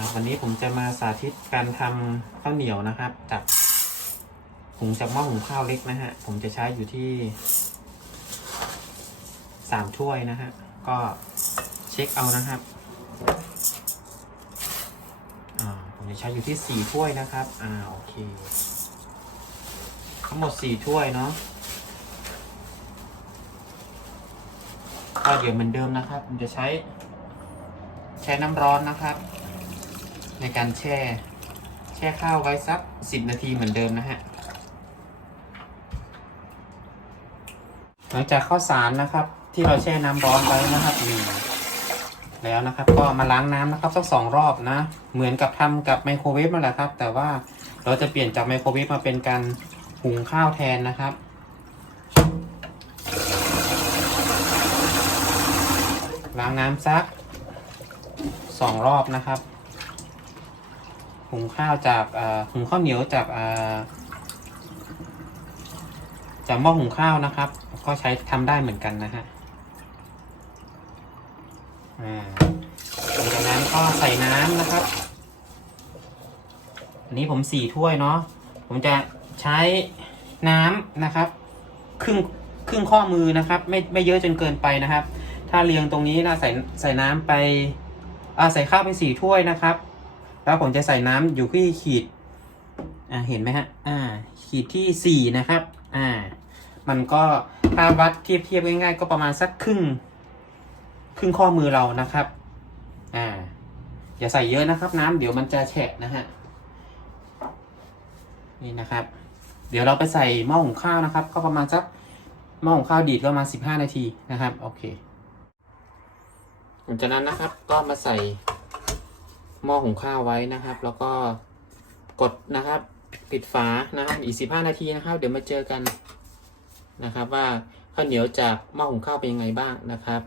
ครับ วันนี้ผมจะมาสาธิตการทำข้าวเหนียวนะครับ จากหุงจากหม้อหุงข้าวเล็กนะฮะ ผมจะใช้อยู่ที่สามถ้วยนะฮะ ก็เช็คเอานะครับอ่าผมจะใช้อยู่ที่สี่ถ้วยนะครับ อ่าโอเค ทั้งหมดสี่ถ้วยเนาะก็เดี๋ยวเหมือนเดิมนะครับ ผมจะใช้แช่น้ำร้อนนะครับ ในการแช่ แช่ข้าวไว้สักสิบนาทีเหมือนเดิมนะฮะ หลังจากข้าวสารนะครับ ที่เราแช่น้ำร้อนไว้นะครับนี่แล้วนะครับ ก็มาล้างน้ำนะครับสักสองรอบนะ เหมือนกับทำกับไมโครเวฟนั่นแหละครับ แต่ว่าเราจะเปลี่ยนจากไมโครเวฟมาเป็นการหุงข้าวแทนนะครับล้างน้ำซักสองรอบนะครับ หุงข้าวจากอ่หุงข้าวเหนียวจากอ่าจากหม้อหุงข้าวนะครับ ก็ใช้ทำได้เหมือนกันนะฮะหลังจากนั้นก็ใส่น้ำนะครับ อันนี้ผมสี่ถ้วยเนาะผมจะใช้น้ำนะครับ ครึ่งครึ่งข้อมือนะครับ ไม่ไม่เยอะจนเกินไปนะครับ ถ้าเรียงตรงนี้นะใส่ใส่น้ำไปอ่าใส่ข้าวไปสี่ถ้วยนะครับ แล้วผมจะใส่น้ำอยู่ที่ขีด อ่าเห็นไหมฮะ อ่า ขีดที่สี่นะครับ อ่า มันก็ถ้าวัดเทียบเทียบง่าย ๆ ก็ประมาณสักครึ่ง ครึ่งข้อมือเรานะครับ อ่า อย่าใส่เยอะนะครับน้ำเดี๋ยวมันจะแฉะนะฮะ นี่นะครับ เดี๋ยวเราไปใส่หม้อหุงข้าวนะครับ ก็ประมาณสักหม้อหุงข้าวดีดประมาณสิบห้านาทีนะครับ โอเคหลังจากนั้นนะครับ ก็มาใส่ หม้อหุงข้าวไว้นะครับ แล้วก็กดนะครับปิดฝานะครับอีกสิบห้านาทีนะครับ เดี๋ยวมาเจอกันนะครับ ว่าข้าวเหนียวจากหม้อหุงข้าวเป็นยังไงบ้างนะครับ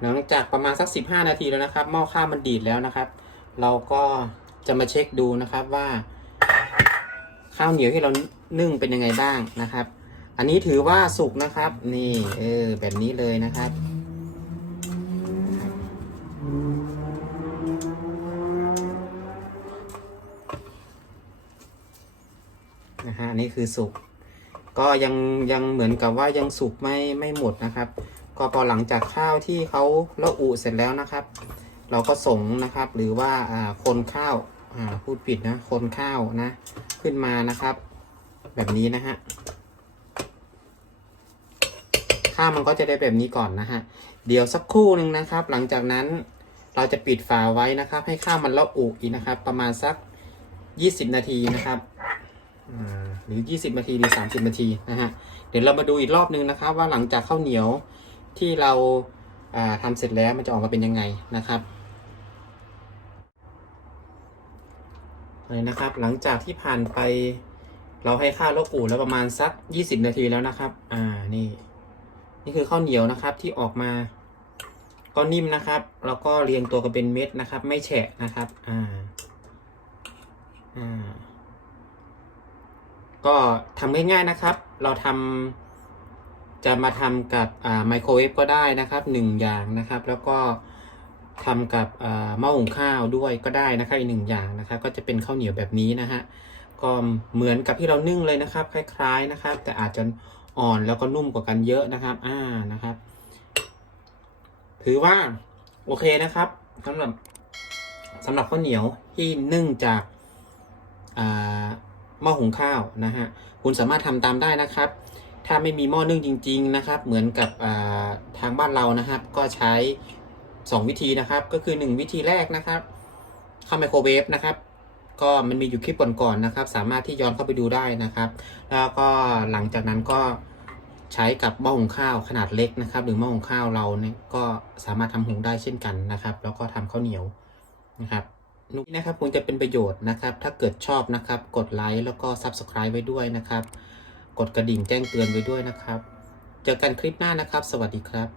หลังจากประมาณสักสิบห้านาทีแล้วนะครับหม้อข้าวมันดีดแล้วนะครับ เราก็จะมาเช็คดูนะครับว่า ข้าวเหนียวที่เรานึ่งเป็นยังไงบ้างนะครับ อันนี้ถือว่าสุกนะครับ นี่เออแบบนี้เลยนะครับ นะฮะอันนี้คือสุกก็ยังยังเหมือนกับว่ายังสุกไม่ไม่หมดนะครับ ก็พอหลังจากข้าวที่เขาละอุเสร็จแล้วนะครับ เราก็สงนะครับ หรือว่าอ่าคนข้าวอ่าพูดผิดนะคนข้าวนะ ขึ้นมานะครับ แบบนี้นะฮะข้าวมันก็จะได้แบบนี้ก่อนนะฮะเดี๋ยวสักครู่หนึ่งนะครับ หลังจากนั้นเราจะปิดฝาไว้นะครับ ให้ข้าวมันละอุอีกนะครับ ประมาณสัก 20 นาทีนะครับ หรือ 20 นาทีหรือ 30 นาทีนะฮะเดี๋ยวเรามาดูอีกรอบนึงนะครับ ว่าหลังจากข้าวเหนียวที่เราอ่าทำเสร็จแล้วมันจะออกมาเป็นยังไงนะครับเลยนะครับ หลังจากที่ผ่านไปเราให้ข้าละอุแล้วประมาณสัก 20 นาทีแล้วนะครับ อ่านี่ นี่คือข้าวเหนียวนะครับที่ออกมาก็นิ่มนะครับ แล้วก็เรียงตัวกันเป็นเม็ดนะครับ ไม่แฉะนะครับ อ่า อ่า ก็ทำง่ายๆนะครับ เราทำจะมาทำกับไมโครเวฟก็ได้นะครับหนึ่งอย่างนะครับ แล้วก็ทำกับหม้อหุงข้าวด้วยก็ได้นะครับอีกหนึ่งอย่างนะครับ ก็จะเป็นข้าวเหนียวแบบนี้นะฮะก็เหมือนกับที่เรานึ่งเลยนะครับ คล้าย ๆนะครับ แต่อาจจะอ่อนแล้วก็นุ่มกว่ากันเยอะนะครับ อ่านะครับ ถือว่าโอเคนะครับสำหรับสำหรับข้าวเหนียวที่นึ่งจากอ่า หม้อหุงข้าวนะฮะคุณสามารถทำตามได้นะครับ ถ้าไม่มีหม้อนึ่งจริง ๆนะครับ เหมือนกับทางบ้านเรานะครับ ก็ใช้สองวิธีนะครับ ก็คือหนึ่งวิธีแรกนะครับเข้าไมโครเวฟนะครับก็มันมีอยู่คลิปก่อนๆนะครับ สามารถที่ย้อนเข้าไปดูได้นะครับ แล้วก็หลังจากนั้นก็ใช้กับหม้อหุงข้าวขนาดเล็กนะครับ หรือหม้อหุงข้าวเราเนี่ยก็สามารถทำหุงได้เช่นกันนะครับ แล้วก็ทำข้าวเหนียวนะครับ นุกนี้นะครับคงจะเป็นประโยชน์นะครับ ถ้าเกิดชอบนะครับ กดไลค์แล้วก็ Subscribe ไว้ด้วยนะครับ กดกระดิ่งแจ้งเตือนไว้ด้วยนะครับ เจอกันคลิปหน้านะครับ สวัสดีครับ